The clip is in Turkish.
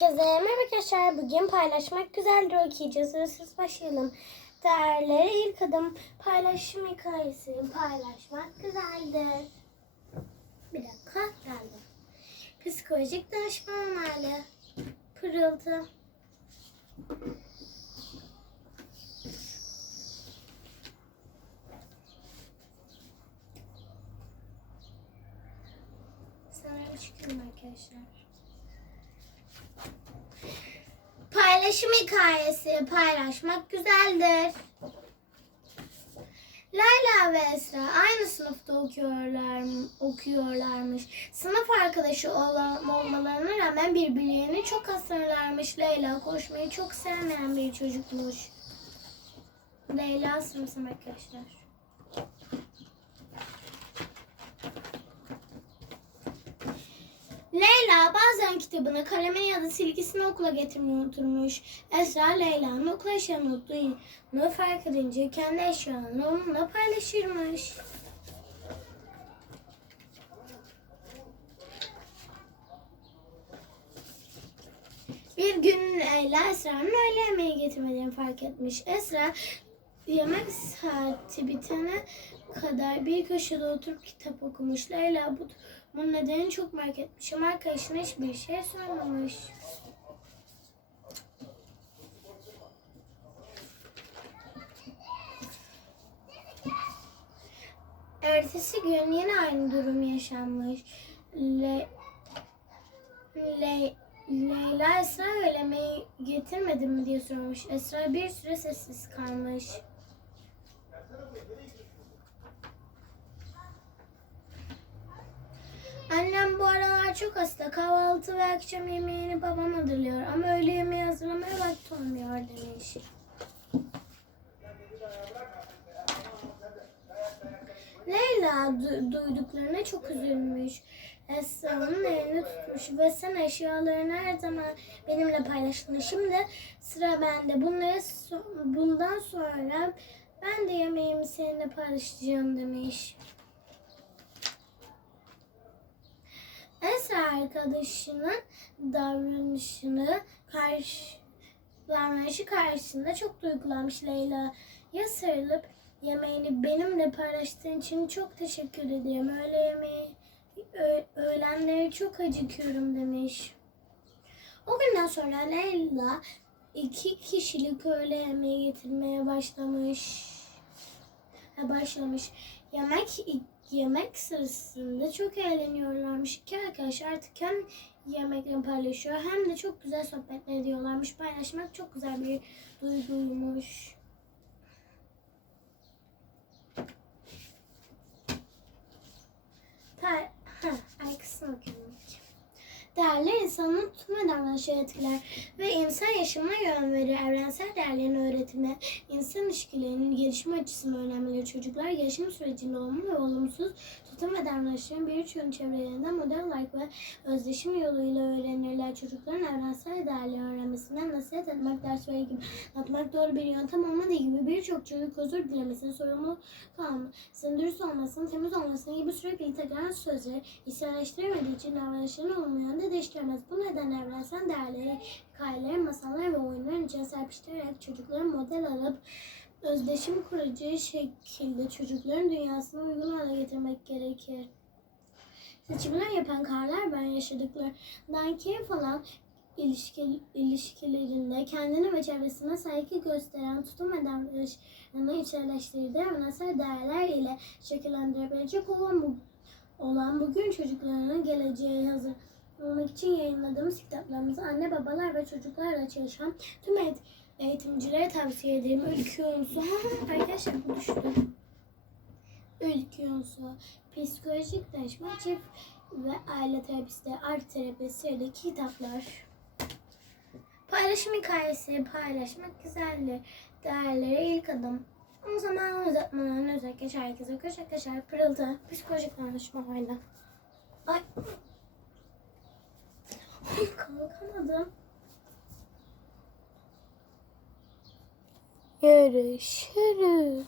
Herkese merhaba arkadaşlar. Bugün paylaşmak güzeldir okuyacağız. Hırsız başlayalım. Değerlere ilk adım paylaşım hikayesi. Paylaşmak güzeldir. Bir dakika geldi. Psikolojik danışman hali. Pırıltı. Sana çıkıyorum arkadaşlar. Paylaşım hikayesi paylaşmak güzeldir. Layla ve Esra aynı sınıfta okuyorlar, okuyorlarmış. Sınıf arkadaşı olmalarına rağmen birbirlerini çok hasarlarmış. Leyla koşmayı çok sevmeyen bir çocukmuş. Leyla sınıfım arkadaşlar. Leyla bazen kitabını, kalemini ya da silgisini okula getirmeyi unuturmuş. Esra Leyla'nın okul eşyalarını unuttuğunu fark edince kendi eşyalarını onunla paylaşırmış. Bir gün Leyla Esra'nın öğle yemeği getirmediğini fark etmiş. Esra yemek saati bitene kadar bir köşede oturup kitap okumuş. Leyla bu bunun nedenini çok merak etmiş ama arkadaşına hiçbir şey sormamış. Ertesi gün yine aynı durum yaşanmış. Le, Le, Leyla Esra öğlemeyi getirmedin mi diye sormuş. Esra bir süre sessiz kalmış. Çok hasta. Kahvaltı ve akşam yemeğini babam hazırlıyor. Ama öğle yemeği hazırlamaya vakit olmuyor demiş. Leyla du- duyduklarına çok üzülmüş. Esra'nın elini tutmuş ve sen eşyalarını her zaman benimle paylaştın. Şimdi sıra bende. Bunları so- bundan sonra ben de yemeğimi seninle paylaşacağım demiş. Esra arkadaşının davranışını karşı davranışı karşısında çok duygulanmış Leyla. Ya sarılıp yemeğini benimle paylaştığın için çok teşekkür ederim. Öğle yemeği öğlenleri çok acıkıyorum demiş. O günden sonra Leyla iki kişilik öğle yemeği getirmeye başlamış. Ha, başlamış. Yemek yemek sırasında çok eğleniyorlarmış. İki arkadaş artık hem yemeklerini paylaşıyor hem de çok güzel sohbetler ediyorlarmış. Paylaşmak çok güzel bir duyguymuş. Değerler insanın ve davranışı etkiler ve insan yaşamına yön verir. Evrensel değerlerin öğretimi, insan ilişkilerinin gelişme açısından önemlidir. Çocuklar gelişim sürecinde olumlu ve olumsuz tutum ve davranışların birçoğunu çevrelerinden model olarak ve özdeşim yoluyla öğrenirler. Çocukların evrensel değerleri öğrenmesinden nasihat etmek, ders vermek gibi atmak doğru bir yöntem olmadığı gibi birçok çocuk özür dilemesini, sorumlu kalmasını, dürüst olmasını, temiz olmasını gibi sürekli tekrar sözleri içselleştiremediği için davranışlarını olumlu yönde değiştiremez. Bu nedenle evrensel değerleri, hikayeleri, masallar ve oyunların içine serpiştirerek çocukların model alıp özdeşim kuracağı şekilde çocukların dünyasını uygun hale getirmek gerekir. Seçimler yapan karlar ben yaşadıklarından keyif alan ilişki, ilişkilerinde kendine ve çevresine saygı gösteren tutum ve davranışlarını içselleştirdiği evrensel değerler ile şekillendirebilecek olan, bu, olan bugün çocuklarının geleceğe hazır olmak için yayınladığımız kitaplarımızı anne babalar ve çocuklarla çalışan tüm eğit- eğitimcilere tavsiye ederim. Ülkü Yunus'u. Arkadaşlar bu düştü. Ülkü Yunus'u. Psikolojik danışma, çift ve aile terapisti, art terapisi kitaplar. Paylaşım hikayesi, paylaşmak güzeldir. Değerlere ilk adım. O zaman uzatmadan özellikle herkese koş arkadaşlar. Pırıltı, psikolojik danışmayla. Ay. Kalkamadım. Görüşürüz.